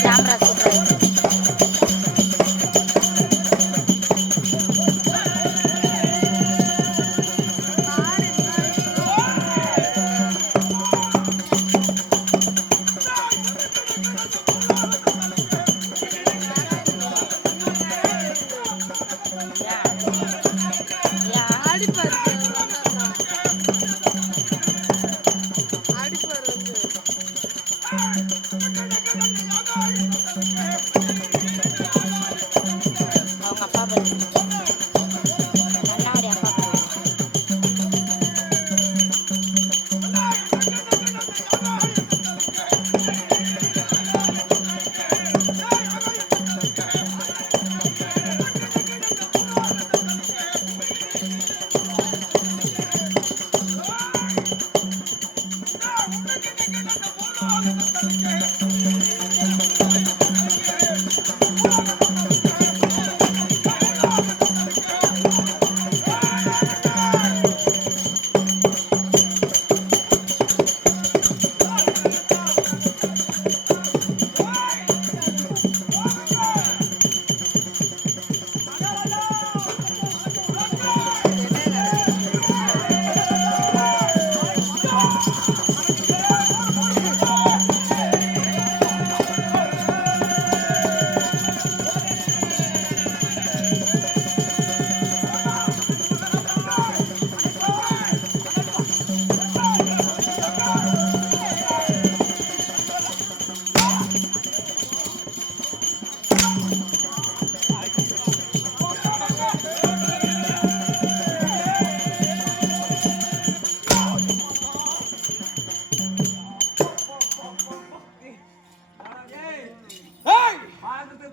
Camera சூப்பராக அவங்க அப்பா பண்ணி அண்ணாவுடைய அப்பா பண்ணி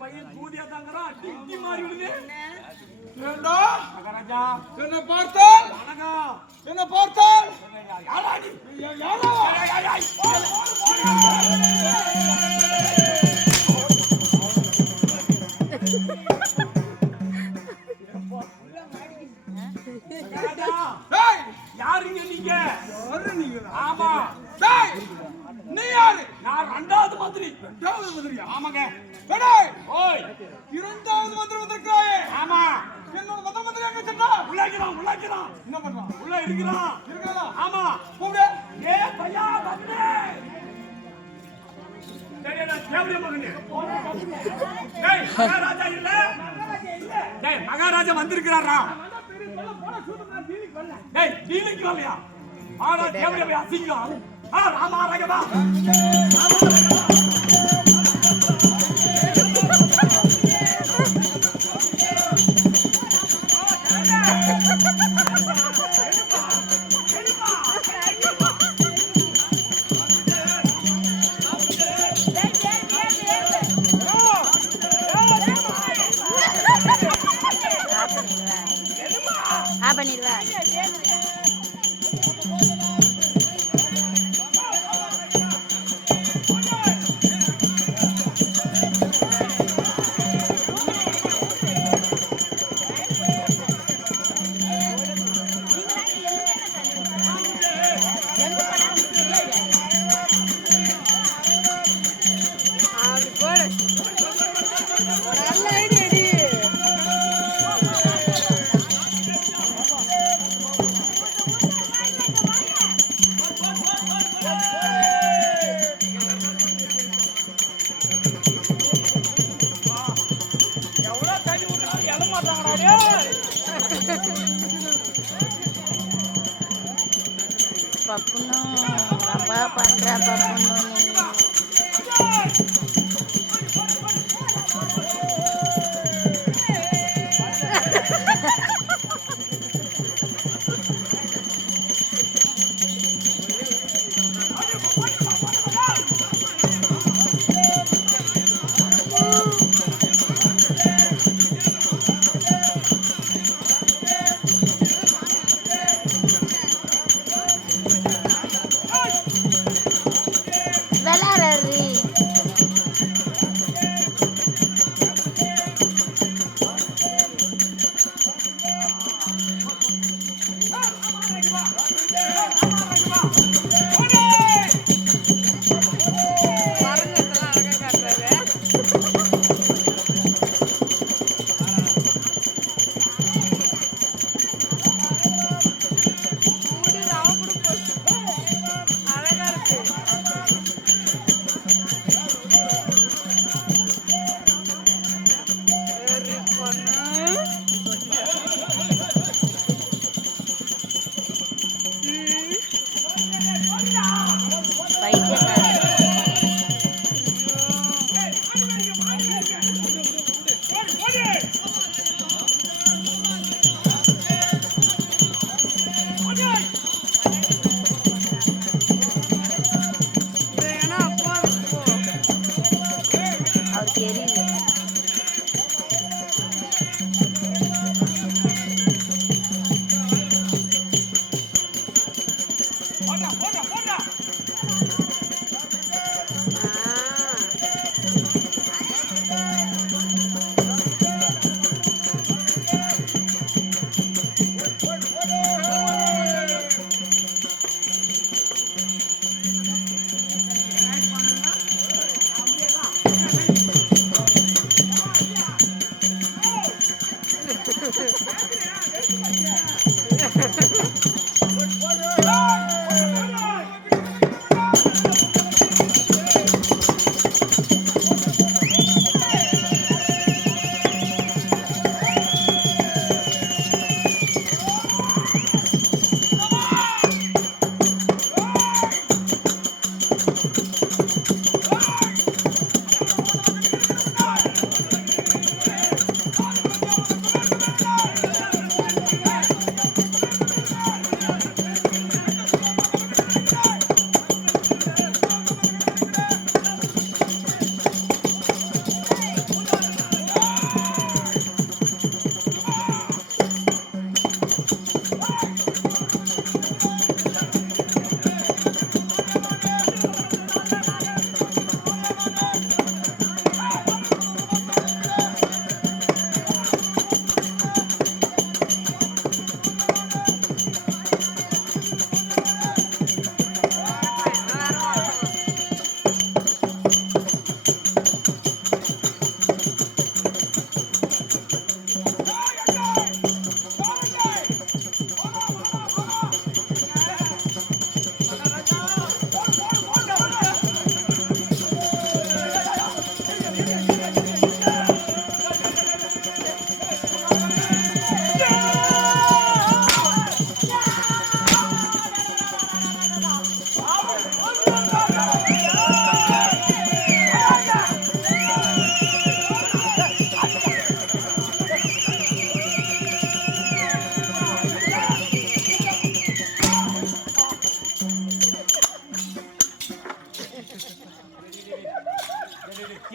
பையன் கூதியா தாங்கறான் டிக்கி மாறி விடுது ஏண்டா மகாராஜா என்ன பார்த்தால் வணக்கம் என்ன பார்த்தால் யாரா நீ யாரா டேய் யாருங்க நீங்க யாரு நீங்க ஆமா டேய் நீ யாரு நான் இரண்டாவது மந்திரி இரண்டாவது மந்திரியா ஆமாங்க டேய் ஓய் இரண்டாவது மந்திரி வந்திருக்காயே ஆமா என்னோட முதல் மந்திரி எங்க சென்றா உள்ளாக்கிறான் என்ன பண்றான் உள்ள இருக்கிறான் இருக்கறதா ஆமா கூப்பிடு ஏ பையா வந்து டேய் நான் தேவடிய மகனே டேய் மகாராஜா இல்ல டேய் மகாராஜா வந்திருக்காரா டேய் டீலிக்கு வரலையா ஆனா தேவடிய போய் அசிங்கம் ராமா ராகவா பண்ணிடுவேன் పప్పును రబ్బా పండ్ర పప్పును వెలారీ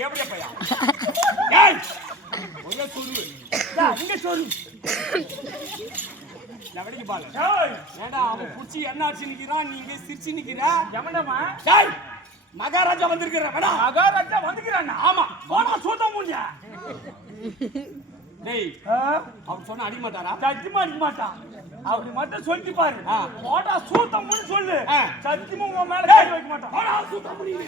எப்படியா பையா ஏய் ஒரே சொல்லு இங்க சொல்லு லவடிக்கு பால ஏடா அவன் புச்சி என்ன ஆச்சு நிக்கிறான் நீங்க சிரிச்சு நிக்கிற எவனமா டேய் மகாராஜா வந்திருக்கறடா மகாராஜா வந்துக்கறானே ஆமா போடா சோத்த மூஞ்ச டேய் அவன் சொன்னா அடிக்க மாட்டாரா சத்தியமா அடிக்க மாட்டான் அப்படி மட்டும் சொல்லி பாரு போடா சோத்த மூஞ்ச சொல்லு சத்தியமா உன் மேல கை வைக்க மாட்டான் போடா சோத்த மூஞ்ச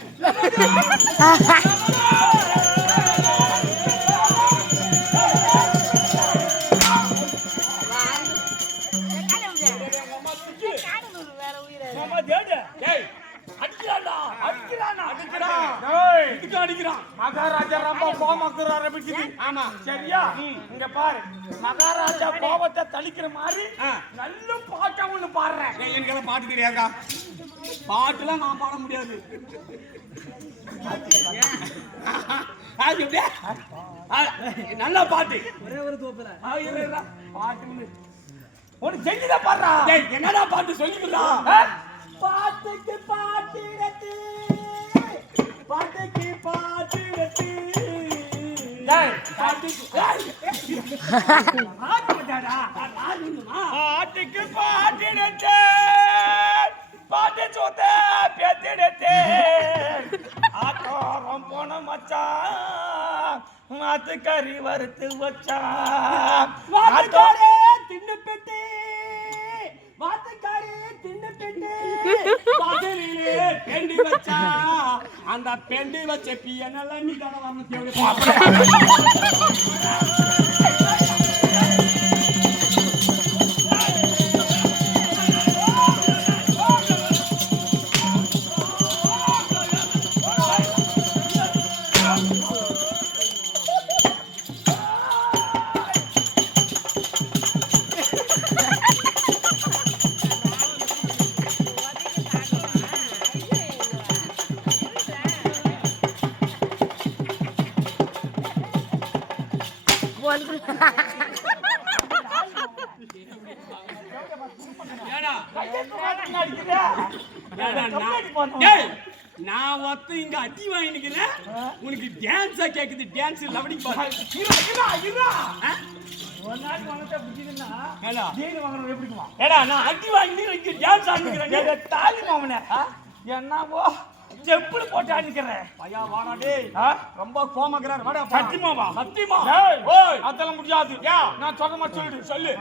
மகாராஜா ரொம்ப கோபமாக்குறாரு பிடிக்குது ஆமா சரியா இங்க பாரு மகாராஜா கோபத்தை தளிக்கிற மாதிரி நல்ல பாட்டா ஒண்ணு பாடுறேன் எனக்கு பாட்டு தெரியாதா பாட்டுலாம் நான் பாட முடியாது நல்ல பாட்டு ஒரே ஒரு தோப்புல பாட்டு ஒரு செஞ்சுதான் பாடுறா என்னடா பாட்டு சொல்லிக்கிறா பாட்டுக்கு பாட்டிடத்து பாட்டுக்கு பாட்டிடத்து பாட்டுக்கு பாட்டிடத்து பாட்டு சொத்த பேத்திடத்து ஆத்தோரம் போன மச்சான் மாத்து கறி வறுத்து வச்சான் தின்னு பெட்டி வாத்துக்காரி தின்னு பெட்டி பாட்டிலே பெண்டி வச்சா அந்த பெண்டி வச்ச பியனெல்லாம் நீ தான வரணும் தேவடி ஏடா கையெழுத்து மாத்தி அடிக்கிற. டேய் நான் ஒத்த இங்க அடி வாங்கிக்கிறேன் உனக்கு டான்ஸா கேக்குது டான்ஸ் லவடி பாரு இருடா. ஒரு நாளைக்கு வாங்கிட்டா புடிக்குதுன்னா, ஏடா ஜெயிலு வாங்குறது எப்படிக்குமா? ஏடா நான் அடி வாங்கி இங்க டான்ஸ் ஆடுறேன் ஏடா, தாலி மாமனே, என்னவோ செப்புல போட்டு அடிக்கிறேன். பையா வாடா டேய் ரொம்ப கோமக்கிறார் வாடா சத்தியமாவா? சத்தியமா ஏய், ஓய் அதெல்லாம் முடியாது. நான் சொல்ற மாதிரி சொல்லிடு. சொல்லு